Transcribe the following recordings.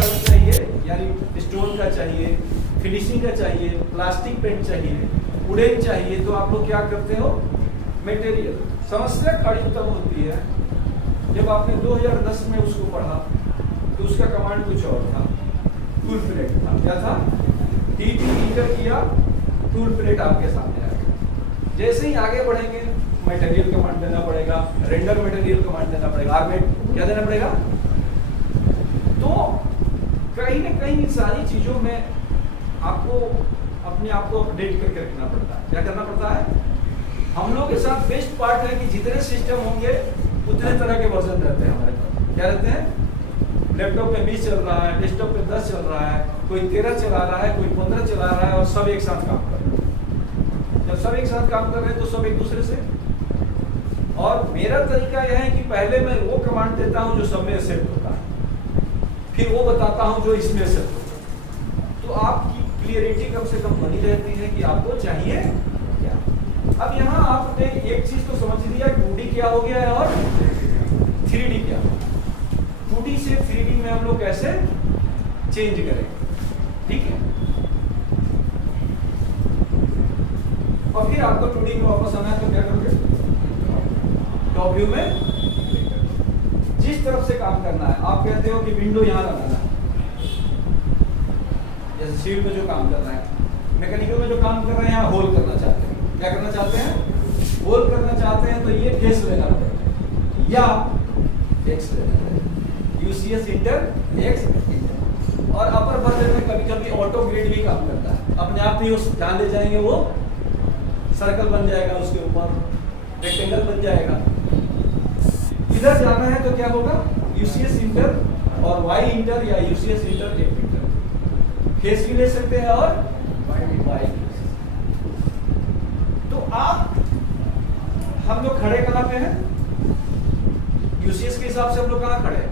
Colour चाहिए, यानी stone का चाहिए, फिनिशिंग का चाहिए, प्लास्टिक पेंट चाहिए, वुडन चाहिए, तो आप लोग क्या करते हो? मटेरियल। समस्या खड़ी तब होती है जब आपने 2010 में उसको पढ़ा तो उसका कमांड कुछ और था, टूल प्लेट था। क्या था? टीटी इंटर किया, टूल प्लेट आपके सामने आ गया। जैसे ही आगे बढ़ेंगे मटेरियल कमांड देना पड़ेगा, रेंडर मटेरियल कमांड देना पड़ेगा, आर्मेट क्या देना पड़ेगा। तो कहीं ना कहीं इन सारी चीजों में आपको अपने आप को अपडेट करके रखना पड़ता है। क्या करना पड़ता है? हम लोग के साथ बेस्ट पार्ट है कि जितने सिस्टम होंगे उतने तरह के वर्जन रहते हैं हमारे पास। क्या रहते हैं? लैपटॉप पे 20 चल रहा है, डेस्कटॉप पे 10 चल रहा है, कोई 13 चला रहा है, कोई 15 चला रहा है, और सब एक साथ काम कर रहे हैं। जब सब एक साथ काम कर रहे हैं तो सब एक दूसरे से। और मेरा तरीका यह है कि पहले मैं वो कमांड देता हूं जो सब में एक्सेप्ट होता है, फिर वो बताता हूं जो इसमें एक्सेप्ट होता है। तो आपकी क्लियरिटी कम से कम बनी रहती है कि आपको चाहिए क्या। अब यहाँ आपने एक चीज तो समझ लिया, 2D क्या हो गया है और 3D क्या। 2D से 3D में हम लोग कैसे चेंज करेंगे, ठीक है। और फिर आपको 2D में वापस आना है तो क्या करोगे? टॉप व्यू में जिस तरफ से काम करना है। आप कहते हो कि विंडो यहाँ लगाना है, जैसे सीट में जो काम कर रहे हैं, मैकेनिकल में जो काम कर रहे हैं, यहाँ होल करना चाहते हैं। क्या करना चाहते हैं? होल करना चाहते हैं, तो ये फेस लेना पड़ेगा या एक्स लेना पड़ेगा। UCS inter x inter. और अपर वर्जन में कभी कभी ऑटो ग्रिड भी काम करता है, अपने आप ही उस ध्यान दे जाएंगे, वो सर्कल बन जाएगा, उसके ऊपर रेक्टेंगल बन जाएगा। इधर जाना है तो क्या होगा? यूसीएस इंटर और वाई इंटर या UCS inter F inter. Face भी ले सकते हैं और वाई। तो आप हम लोग खड़े कहाँ पे हैं? यूसीएस के हिसाब से हम लोग कहाँ खड़े हैं?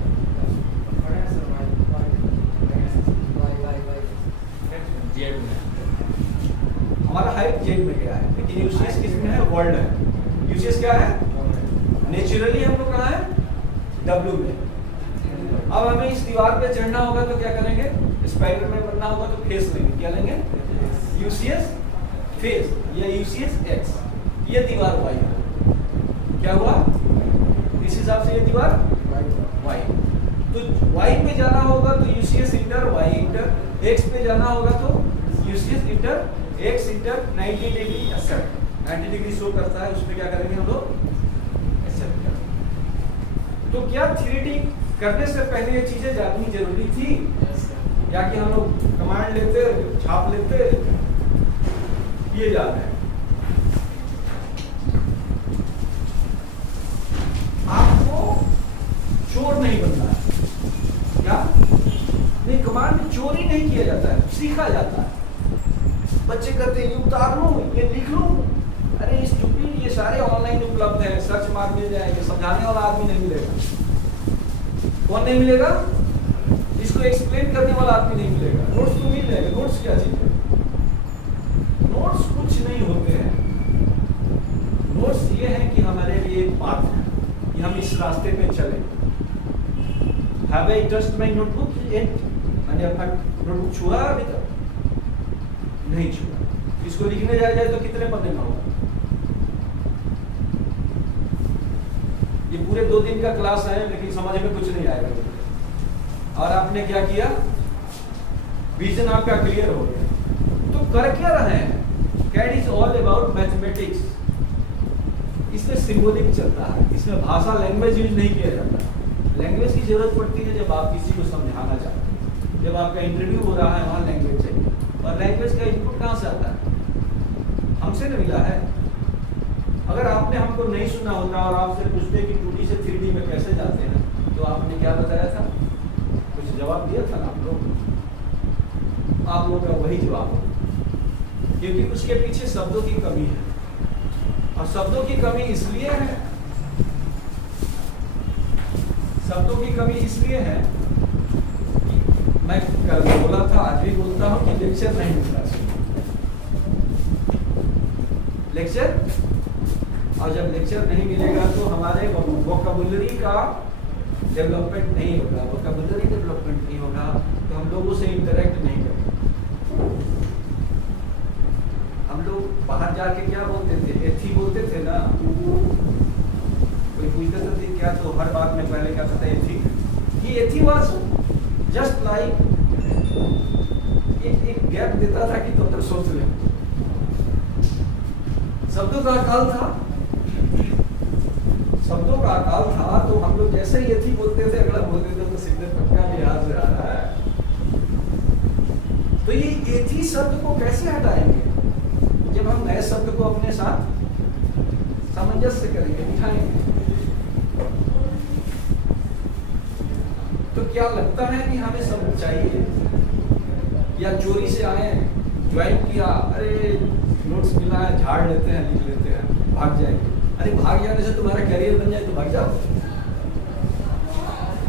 हमारा हाइट जेड में गया है, लेकिन यूसीएस किस में है? वर्ल्ड है। यूसीएस क्या है? नेचुरली हम लोग कहाँ है? डब्ल्यू में। अब हमें इस दीवार पे चढ़ना होगा तो क्या करेंगे? स्पाइडर में बनना होगा तो फेस लेंगे। क्या लेंगे? यूसीएस फेस या यूसीएस एक्स। ये दीवार वाई है। क्या हुआ? इस हिसाब से ये दीवार वाई। तो वाई पे जाना होगा तो UCS inter y inter. X पे जाना होगा तो UCS inter x inter 90 degree except. 90 degree show करता है, उसमें क्या करेंगे हम लोग? एक्सेप्ट करेंगे। तो क्या 3D करने से पहले ये चीजें जाननी जरूरी थी, या कि हम लोग कमांड लेते छाप लेते ये जा रहे हैं? आपको चोर नहीं बनना है। क्या नहीं, कमांड में चोरी नहीं किया जाता है, सीखा जाता है। बच्चे कहते हैं ये उतार लूं, ये लिख लूं, अरे स्टूपिड, ये सारे ऑनलाइन उपलब्ध है, सर्च मार मिल जाएंगे। समझाने वाला आदमी नहीं मिलेगा। कौन नहीं मिलेगा? इसको एक्सप्लेन करने वाला आदमी नहीं मिलेगा। नोट्स तो मिल जाएगा। नोट्स क्या चीज है? नोट्स कुछ नहीं होते हैं। नोट्स ये है कि हमारे लिए एक बात है कि हम इस रास्ते पे चले। Have I touched my notebook? मैंने अपना नोटबुक छुआ अभी तक? नहीं छुआ। इसको लिखने जाए तो कितने पन्ने में होगा? ये पूरे 2 दिन का क्लास है, लेकिन समझ में कुछ नहीं आएगा। और आपने क्या किया? विजन आपका क्लियर हो गया। तो कर क्या रहे हैं? CAT is all about mathematics. इसमें सिंबॉलिक चलता है, इसमें भाषा लैंग्वेज यूज नहीं किया जाता। लैंग्वेज की जरूरत पड़ती है जब आप किसी को समझाना चाहते हैं, जब आपका इंटरव्यू हो रहा है, वहाँ लैंग्वेज चाहिए। और लैंग्वेज का इनपुट कहाँ से आता है? हमसे नहीं मिला है। अगर आपने हमको नहीं सुना होता और आपसे पूछते कि 2D से 3D में कैसे जाते हैं, तो आपने क्या बताया था? कुछ जवाब दिया था ना आप लोग? आप लोग का वही जवाब हो, क्योंकि उसके पीछे शब्दों की कमी है। और शब्दों की कमी इसलिए है, शब्दों की कमी इसलिए है कि मैं कल बोला था, आज भी बोलता हूं कि लेक्चर नहीं मिलता। लेक्चर, और जब लेक्चर नहीं मिलेगा तो हमारे वोकैबुलरी का डेवलपमेंट नहीं होगा। वोकैबुलरी डेवलपमेंट नहीं होगा जस्ट लाइक एक गैप देता था कि तो सोच ले। शब्दों का अकाल था, शब्दों का अकाल था, तो हम लोग जैसे ही यथी बोलते थे अगला बोलते थे तो सीधे पक्का बिहार से आ रहा है। तो ये एथी शब्द को कैसे हटाएंगे? जब हम नए शब्द को अपने साथ सामंजस्य करेंगे, बिठाएंगे। तो क्या लगता है कि हमें सब चाहिए, या चोरी से आए, ज्वाइन किया, अरे नोट्स मिला है, झाड़ लेते हैं, लिख लेते हैं, भाग जाएंगे। अरे भाग जाने से तुम्हारा करियर बन जाए तो भाग जाओ।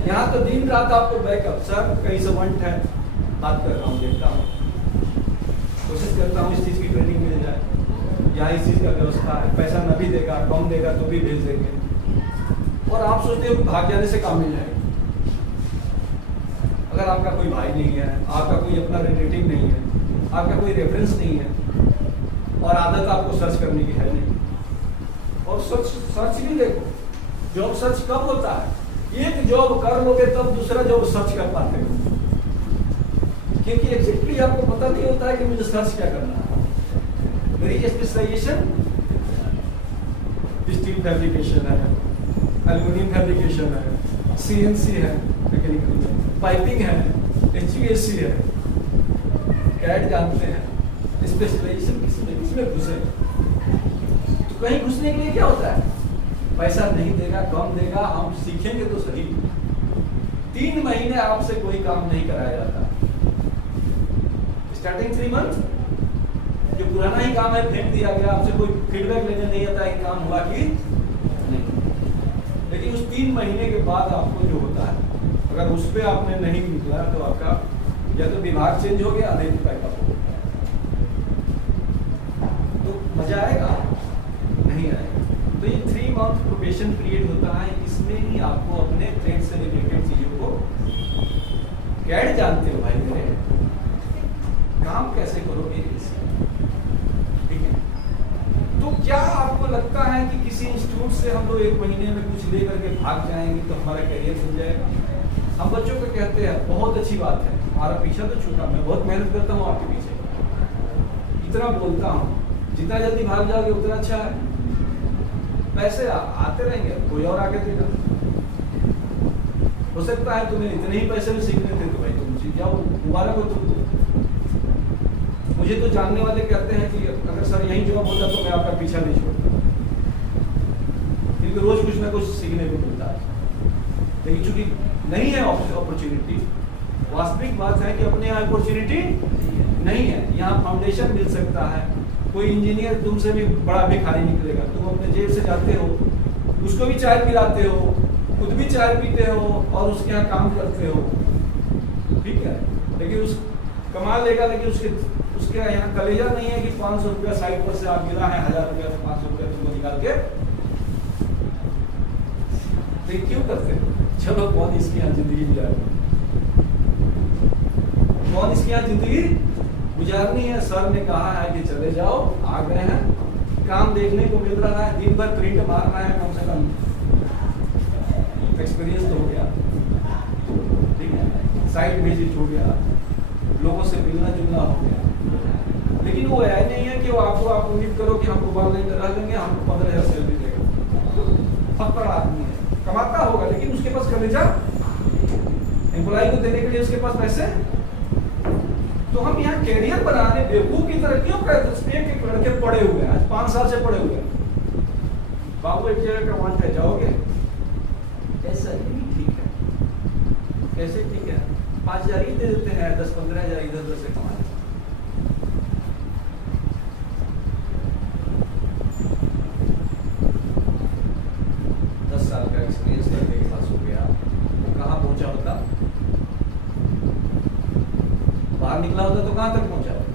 यहाँ तो दिन रात आपको बैकअप, सर कहीं से वंट है, बात कर रहा हूँ, देखता हूँ, कोशिश करता हूँ इस चीज़ की ट्रेनिंग मिल जाए, या इस चीज़ का व्यवस्था है, पैसा न भी देगा, कम देगा तो भी भेज देंगे। और आप सोचते हो कि भाग जाने से काम मिल जाएगा। अगर आपका कोई भाई नहीं है, आपका कोई अपना रिलेटिव नहीं है, आपका कोई रेफरेंस नहीं है, और आदत आपको सर्च करने की है नहीं, और सर्च भी देखो, जॉब सर्च कब होता है? एक जॉब कर लोगे तब दूसरा जॉब सर्च कर पाते हो, क्योंकि एग्जैक्टली आपको पता नहीं होता है कि मुझे सर्च क्या करना है। मेरी स्पेशलाइजेशन स्टील फैब्रिकेशन है, एल्यूमिनियम फैब्रिकेशन है, सीएनसी है, मैकेनिकल पाइपिंग है, एचवीएसी है, कैड जानते हैं। स्पेशलाइजेशन किसमें घुसे? तो कहीं घुसने के लिए क्या होता है? पैसा नहीं देगा, कम देगा, हम सीखेंगे तो सही। 3 महीने आपसे कोई काम नहीं कराया जाता। स्टार्टिंग 3 मंथ जो पुराना ही काम है फेंक दिया गया, आपसे कोई फीडबैक लेने नहीं आता है कि काम हुआ कि नहीं। लेकिन उस 3 महीने के बाद आपको जो होता है, अगर उस पर आपने नहीं निकला तो आपका या तो विभाग चेंज हो गया, नहीं तो बैकअप हो गया। तो मजा आएगा? नहीं आएगा। तो ये 3 मंथ प्रोबेशन पीरियड होता है, इसमें ही आपको अपने ट्रेड से रिलेटेड चीजों को, कैड जानते हो भाई मेरे, काम कैसे करोगे इससे, ठीक है? तो क्या आपको लगता है कि किसी इंस्टीट्यूट से हम लोग 1 महीने में कुछ ले करके भाग जाएंगे तो हमारा करियर बन जाएगा? हम बच्चों को कहते हैं बहुत अच्छी बात है, हमारा पीछा तो छूटा, मैं बहुत मेहनत करता हूँ आपके पीछे, इतना बोलता हूँ, जितना जल्दी भाग जाओगे उतना अच्छा है। पैसे आते रहेंगे, कोई और आके देगा। हो सकता है तुम्हें इतने ही पैसे में सीखने थे तो भाई तुम सीख जाओ, दोबारा को तुम दो। मुझे तो जानने वाले कहते हैं कि अगर सर यही जॉब होता तो मैं आपका पीछा नहीं छोड़ता, क्योंकि रोज कुछ ना कुछ सीखने को मिलता है। लेकिन चूंकि नहीं है अपॉर्चुनिटी, वास्तविक बात है कि अपने यहाँ अपॉर्चुनिटी नहीं है। यहाँ फाउंडेशन मिल सकता है, कोई इंजीनियर तुमसे भी बड़ा भिखारी निकलेगा, तुम अपने जेब से जाते हो, उसको भी चाय पिलाते हो, खुद भी चाय पीते हो और उसके यहाँ काम करते हो, ठीक है? लेकिन उस कमा लेगा, लेकिन उसके यहाँ कलेजा नहीं है कि 500 रुपया साइड पर से आप मिला है, 1000 रुपया से 500 रुपया तुमको निकाल के, तो क्यों करते हो? चलो कौन इसके यहाँ जिंदगी गुजारे, कौन इसके यहाँ जिंदगी गुजारनी है? सर ने कहा है कि चले जाओ, आ गए हैं, काम देखने को मिल रहा है, दिन भर प्रिंट मारना है, कम से कम एक्सपीरियंस तो हो गया, ठीक है? साइड विजिट हो गया, लोगों से मिलना जुलना हो गया। लेकिन वो ऐसा नहीं है कि वो आपको आप उम्मीद करो कि हमको बाल नहीं करा देंगे, हमको 15,000 सैलरी देगा। फक्कड़ आदमी है, कमाता होगा लेकिन उसके पास कलेजा, एम्प्लॉय को देने के लिए उसके पास पैसे। तो हम यहाँ कैरियर बनाने बेवकूफ की तरह क्यों कहते हैं कि लड़के पड़े हुए हैं, आज 5 साल से पड़े हुए हैं, बाबू एक जगह का वांट है, जाओगे? ऐसा नहीं, ठीक है, कैसे ठीक है? 5,000 ही दे देते हैं, 10-15,000 इधर उधर से कमा लेते। 10 साल का एक्सपीरियंस करने के पास हो गया, कहाँ पहुंचा होता? बाहर निकला होता तो कहाँ तक पहुंचा होता?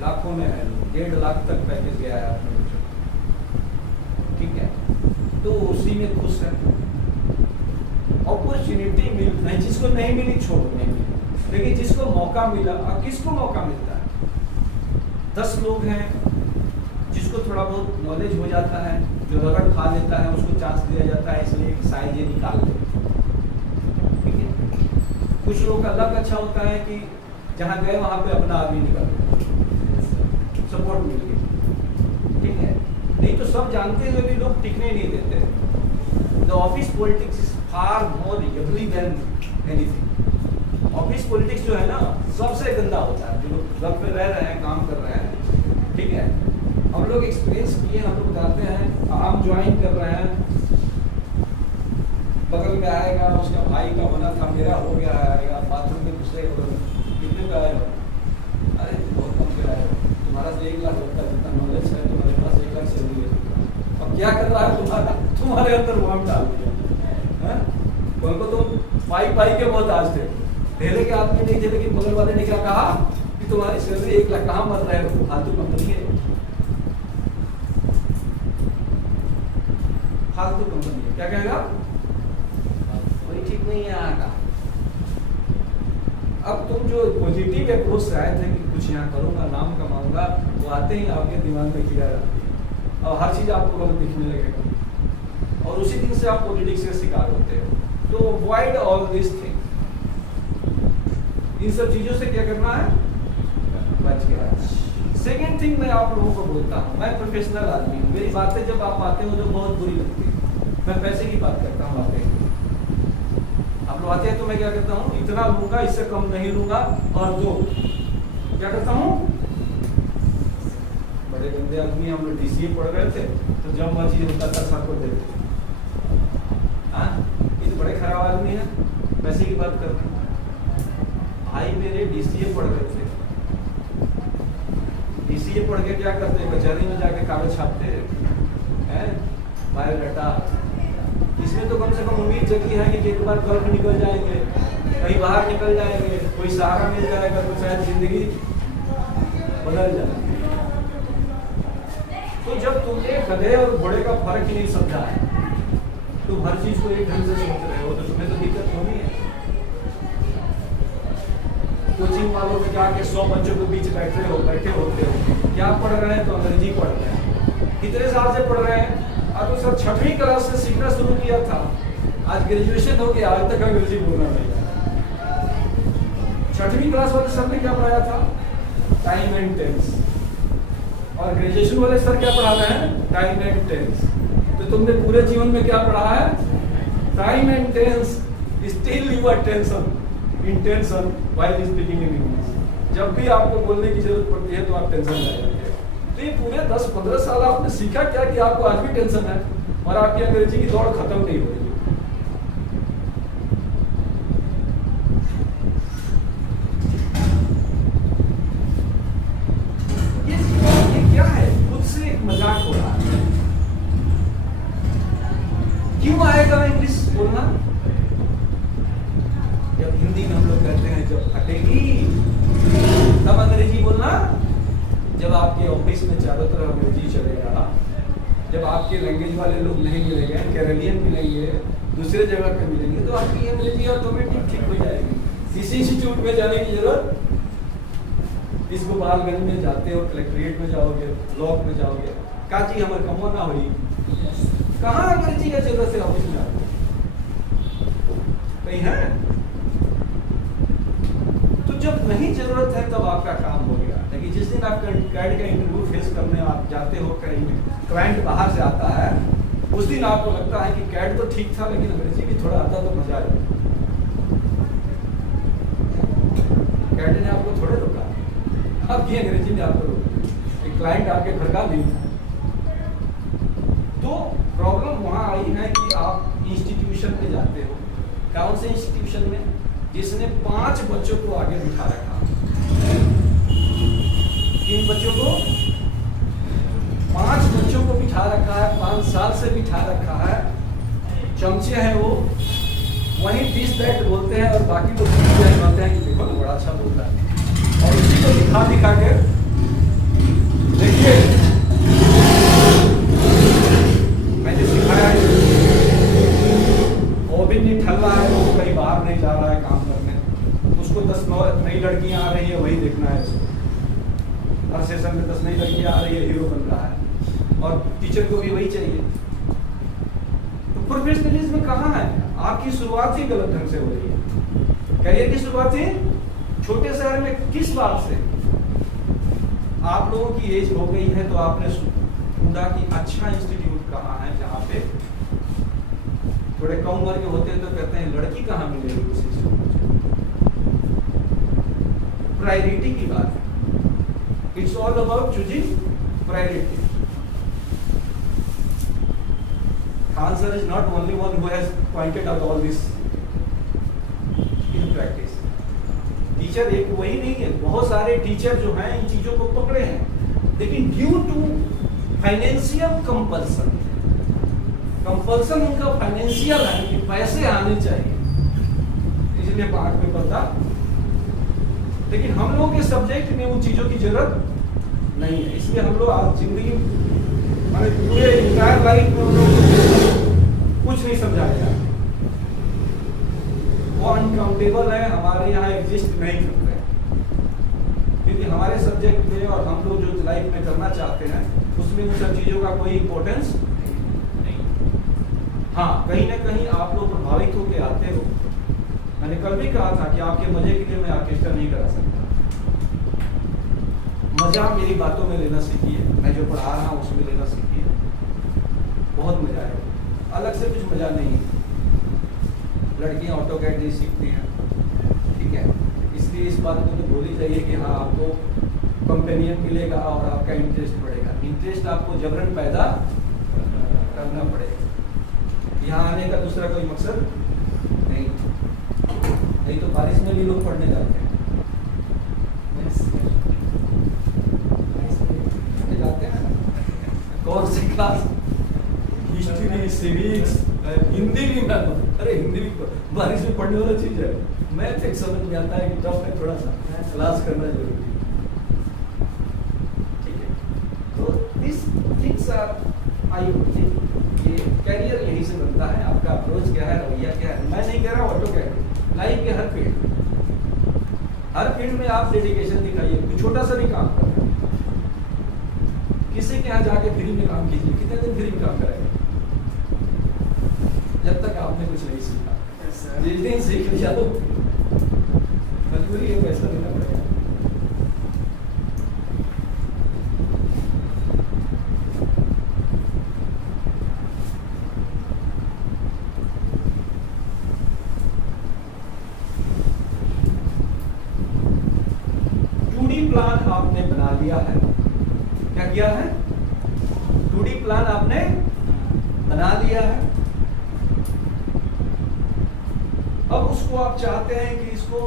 लाखों में है, 1.5 लाख तक पैकेज गया है आपने बच्चों, ठीक है? तो उसी में खुश है। अपॉर्चुनिटी मिल नहीं, जिसको नहीं मिली छोड़ नहीं मिली, लेकिन जिसको मौका मिला, अब किसको मौका मिलता है? 10 लोग हैं जिसको थोड़ा बहुत नॉलेज हो जाता है, जो रगड़ खा लेता है उसको चांस दिया जाता है, इसलिए शायद ये निकाल ले, ठीक है? कुछ लोग का लक अच्छा होता है कि जहाँ गए वहाँ पे अपना आदमी निकल सपोर्ट मिल गई, ठीक है। नहीं तो सब जानते हुए भी लोग टिकने नहीं देते। The office politics is far more ugly than anything. Office politics जो है ना सबसे गंदा होता है। जो लोग घर पे रह रहे हैं, काम कर रहे हैं, ठीक है, हम लोग एक्सपीरियंस किए, हम लोग बताते हैं। हम ज्वाइन कर रहे हैं, बगल में आएगा, उसका भाई का होना था, मेरा हो गया आएगा, बाथरूम में घुसे, कितने का आएगा, अरे बहुत कम का आएगा, तुम्हारा से 1 लाख लगता है, जितना नॉलेज है तुम्हारे पास 1 लाख सैलरी है। अब क्या कर रहा है तुम्हारे अंदर वहां डाल दिया। कल को तुम पाई के मोहताज थे, पहले के आदमी नहीं थे, लेकिन बगल वाले ने क्या कहा कि तुम्हारी सैलरी 1 लाख, कहाँ मर रहे हो, फालतू कंपनी है, फालतू कंपनी है। क्या कहेगा, कोई ठीक नहीं है यहाँ का। अब तुम जो पॉजिटिव अप्रोच से आए थे कि कुछ यहाँ करूंगा, नाम कमाऊंगा, वो आते ही आपके दिमाग में किया जाती है और हर चीज आपको गलत दिखने लगेगा और उसी दिन से आप पॉलिटिक्स के शिकार होते हो। तो अवॉइड ऑल दिस थिंग। इन सब चीजों से क्या करना है, बच गया। सेकेंड थिंग मैं आप लोगों को बोलता हूँ, मैं प्रोफेशनल आदमी हूँ, मेरी बातें जब आप आते हो जो बहुत बुरी लगती है, मैं पैसे की बात करता हूँ। आप लोग आते हैं तो मैं क्या करता हूँ, इतना लूंगा, इससे कम नहीं लूंगा, और दो क्या करता हूँ, बड़े गंदे आदमी, हम लोग DCA पढ़ रहे थे तो जब मर्जी होता था सबको देते। हाँ, ये तो बड़े खराब आदमी है, पैसे की बात कर रहे हैं। भाई मेरे DCA पढ़ रहे थे, DCA पढ़ के क्या करते, कचहरी में जाके कागज छापते हैं, बायोडाटा। इसमें तो कम से कम उम्मीद जगी है कि एक बार गल्फ निकल जाएंगे, कहीं बाहर निकल जाएंगे, कोई सहारा मिल जाएगा तो शायद जिंदगी बदल जाए। तो जब तुमने गधे और घोड़े का फर्क ही नहीं समझा है, तुम हर चीज को एक ढंग से सोच रहे हो, तो तुम्हें तो दिक्कत होनी है। कोचिंग वालों में जाके 100 बच्चों के बीच बैठे होते हो, क्या पढ़ रहे हैं, तो अंग्रेजी पढ़ रहे हैं। कितने साल से पढ़ रहे हैं, तो सर 6वीं क्लास से सीखना शुरू किया था, आज ग्रेजुएशन हो गया, आज तक अंग्रेजी बोलना नहीं। 6वीं क्लास वाले सर ने क्या पढ़ाया था, टाइम एंड टेंस, और ग्रेजुएशन वाले सर क्या पढ़ा रहे हैं, टाइम एंड टेंस। तो तुमने पूरे जीवन में क्या पढ़ा है, time and tense, still you are tension in tension while speaking in English. जब भी आपको बोलने की जरूरत पड़ती है तो आप टेंशन में जाएंगे। तो ये पूरे 10-15 साल आपने सीखा क्या कि आपको आज भी टेंशन है और आपकी अंग्रेजी की दौड़ खत्म नहीं हो रही है। ये क्या है, खुद से एक मजाक हो रहा है। क्यों आएगा इंग्लिश बोलना, जब हिंदी में हम लोग कहते हैं जब फटेगी तब अंग्रेजी बोलना। जब आपके ऑफिस में चारों तरफ अंग्रेजी चलेगा, जब आपके लैंग्वेज वाले लोग नहीं मिलेंगे, केरलियन मिलेंगे, दूसरे जगह पे मिलेंगे, तो आपकी अंग्रेजी ऑटोमेटिक ठीक हो जाएगी। इसी इंस्टीट्यूट में जाने की जरूरत, इस गोपालगंज में जाते हो, कलेक्ट्रेट में जाओगे, ब्लॉक में जाओगे, काची हमारे कमो ना हुई, कहाँ अंग्रेजी का जरूरत है ऑफिस में आपको, कहीं है? तो जब नहीं जरूरत है तब आपका काम हो गया। लेकिन जिस दिन आप कैड का इंटरव्यू फेस करने आप जाते हो, क्लाइंट बाहर से आता है, उस दिन आपको लगता है कि कैड तो ठीक था लेकिन अंग्रेजी भी थोड़ा आता तो मजा आया। कैड ने आपको थोड़े रोका, आपकी अंग्रेजी ने आपको रोका, एक क्लाइंट आपके घर का नहीं था। तो प्रॉब्लम वहां आई है कि आप इंस्टीट्यूशन पे जाते हो, कौन से इंस्टीट्यूशन में, जिसने 5 बच्चों को आगे बिठा रखा। किन बच्चों को? 5 बच्चों को बिठा रखा है, 5 साल से बिठा रखा है, चमचे हैं वो, वहीं दिस दैट बोलते हैं और बाकी लोग कहते हैं कि देखो तो बड़ा अच्छा बोलता है, और उसी को दिखा के देखिए मैंने सिखाया है, वो भी नहीं ठल रहा है, वो कहीं बाहर नहीं जा रहा है काम करने, उसको 10 नई लड़कियां आ रही है वही देखना है उसको, हर सेशन में 10 नई लड़कियां आ रही है, हीरो बन रहा है, और टीचर को भी वही चाहिए। तो प्रोफेशनलिज्म कहाँ है? आपकी शुरुआत ही गलत ढंग से हो रही है। करियर की शुरुआत हुई छोटे शहर में। किस बात से? आप लोगों की एज हो गई है तो आपने ढूंढा कि अच्छा इंस्टीट्यूट कहाँ है जहाँ पे थोड़े कम उम्र के होते हैं तो कहते हैं लड़की कहाँ मिलेगी उस इंस्टीट्यूट। प्रायोरिटी की बात है। It's all about choosing priority. Khan sir is not only one who has pointed out all this in practice. Teacher एक वही नहीं है, बहुत सारे टीचर जो हैं इन चीजों को पकड़े हैं, लेकिन ड्यू टू फाइनेंशियल कंपल्सन उनका फाइनेंशियल है कि पैसे आने चाहिए, इसलिए पाठ में पढ़ता। लेकिन हम लोगों के सब्जेक्ट में उन चीजों की जरूरत नहीं है, इसलिए हम लोग आज जिंदगी हमारे पूरे इंटायर लाइफ में हम लोग कुछ नहीं समझाया जाता। वो अनकाउंटेबल है, हमारे यहाँ एग्जिस्ट नहीं करते हैं, क्योंकि हमारे सब्जेक्ट में और हम लोग जो लाइफ में करना चाहते हैं उसमें उन सब चीज़ों का कोई इम्पोर्टेंस नहीं। हाँ, कहीं ना कहीं आप लोग प्रभावित होकर आते हो। मैंने कल भी कहा था कि आपके मजे के लिए मैं ऑर्केस्ट्रा नहीं करा सकता। मजा मेरी बातों में लेना सीखिए, मैं जो पढ़ा रहा हूँ उसमें लेना सीखिए, बहुत मजा है। अलग से कुछ मजा नहीं है। लड़कियाँ ऑटोकैड नहीं सीखती हैं, ठीक है, इसलिए इस बात को तो भूल ही जाइए कि हाँ आपको कंपेनियन मिलेगा और आपका इंटरेस्ट बढ़ेगा। इंटरेस्ट आपको जबरन पैदा करना पड़ेगा। यहाँ आने का दूसरा कोई मकसद नहीं, नहीं तो बारिश में भी लोग पढ़ने जाते हैं। जाते हैं कौन सी क्लास? हिस्ट्री, सिविक्स, हिंदी भी। अरे हिंदी भी बारिश में पढ़ने वाला चीज है। मैथ एक समझ में आता है कि टफ है, थोड़ा सा क्लास करना जरूरी है, ठीक है। तो this things are I think ये कैरियर यहीं से बनता है। आपका अप्रोच क्या है, रवैया क्या है। मैं नहीं कह रहा हूँ ऑटोकैड, लाइफ के हर फील्ड में आप डेडिकेशन दिखाइए। कुछ छोटा सा भी काम कर रहे हैं, किसी के यहाँ जाके फ्री में काम कीजिए। कितने दिन फ्री में काम करेंगे जब तक आपने कुछ नहीं सीखा? जिस दिन सीख लिया तो मजबूरी है, पैसा देना पड़ेगा। प्लान आपने बना लिया है। क्या किया है? 2D प्लान आपने बना लिया है। अब उसको आप चाहते हैं कि इसको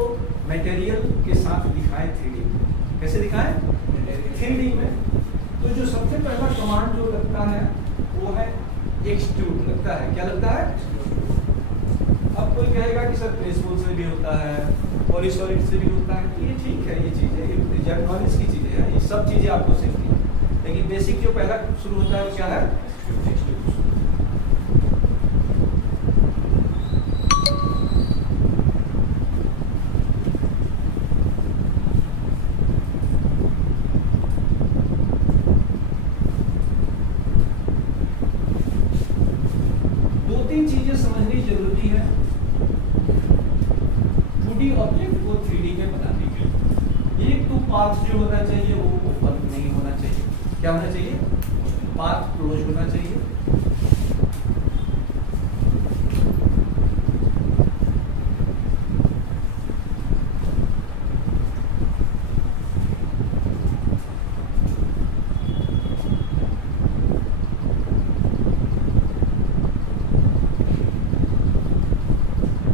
मटेरियल के साथ दिखाएं 3D। कैसे दिखाएं? 3D में। तो जो सबसे पहला कमांड जो लगता है वो है एक्सट्रूड लगता है। क्या लगता है? अब कोई कहेगा कि सर प्रेसबोल से भी होता है, पॉलीसॉलिड से भी होता है। ये ठीक है, ये चीज़ें जनरल नॉलेज की चीज़ें हैं, ये सब चीज़ें आपको सीखनी है। लेकिन बेसिक जो पहला शुरू होता है वो क्या है? दो तीन चीजें समझनी जरूरी है 2D ऑब्जेक्ट को 3D में बनाने के लिए। एक तो पाथ जो होना चाहिए वो ओपन नहीं होना चाहिए। क्या होना चाहिए? पाथ क्लोज होना चाहिए।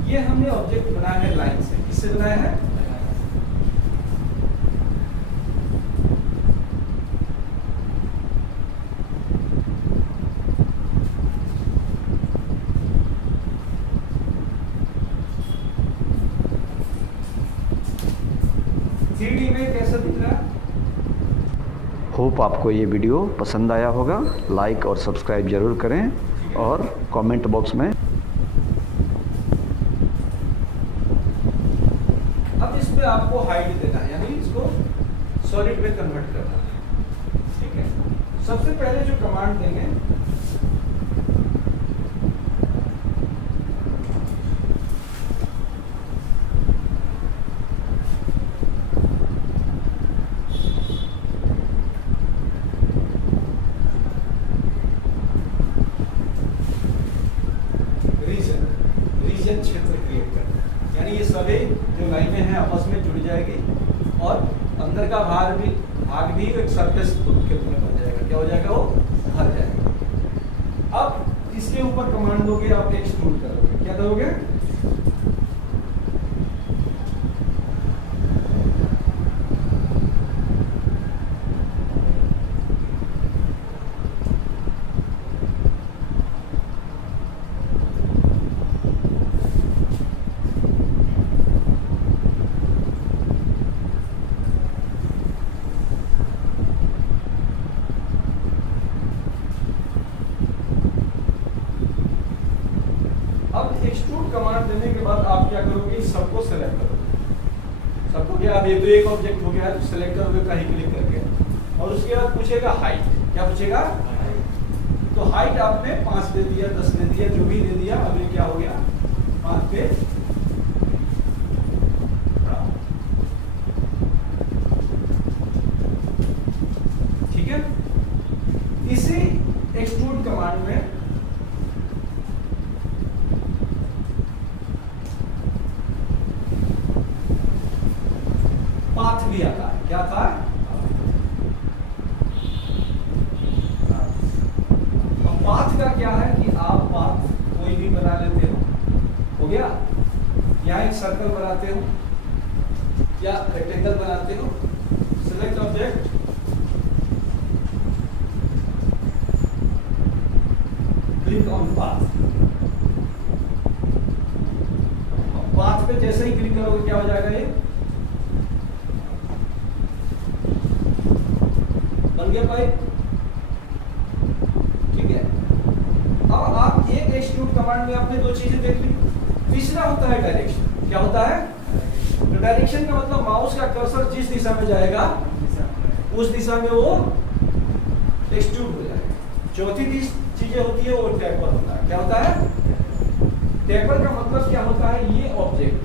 ये हमने ऑब्जेक्ट बनाया है लाइन से। किससे बनाया है? 3D में कैसा दिख रहा है? होप आपको ये वीडियो पसंद आया होगा। लाइक और सब्सक्राइब जरूर करें और कमेंट बॉक्स में अब इस पे आपको हाइट देना है, यानी इसको सॉलिड में कन्वर्ट करना है। ठीक है, सबसे पहले जो कमांड देंगे है आपस में जुड़ जाएगी और अंदर का भाग भी एक सरफेस के रूप में बन जाएगा। क्या हो जाएगा? वो भर जाएगा। अब इसके ऊपर कमांड दोगे, आप एक्सट्रूड करोगे। क्या करोगे? एक्सट्रूड कमांड देने के बाद आप क्या करोगे? सबको सेलेक्ट करोगे। सबको क्या? अब ये तो एक ऑब्जेक्ट हो गया है, तो सेलेक्ट करोगे कहीं क्लिक करके, और उसके बाद पूछेगा हाइट। क्या पूछेगा? तो हाइट आपने 5 दे दिया, 10 दे दिया, जो भी दे दिया। अब ये क्या हो गया? 5 पे ठीक है। इसी एक्सट्रूड कमांड में पाथ भी आता है। क्या था? अब पाथ का क्या है कि आप पाथ कोई भी बना लेते हो गया? यहाँ एक सर्कल बनाते हो या रेक्टेंगल बनाते हो। Select object, click on path. Path पे जैसे ही क्लिक करोगे क्या हो जाएगा? ये बन गया पाइप। ठीक है। अब आप एक एक्सट्रूड कमांड में आपने 2 चीजें देख ली। तीसरा होता है डायरेक्शन। क्या होता है? तो डायरेक्शन का मतलब माउस का कर्सर जिस दिशा में जाएगा उस दिशा में वो एक्सट्रूड हो जाएगा। चौथी चीजें होती है वो टेपर होता है। क्या होता है? टेपर का मतलब क्या होता है? ये ऑब्जेक्ट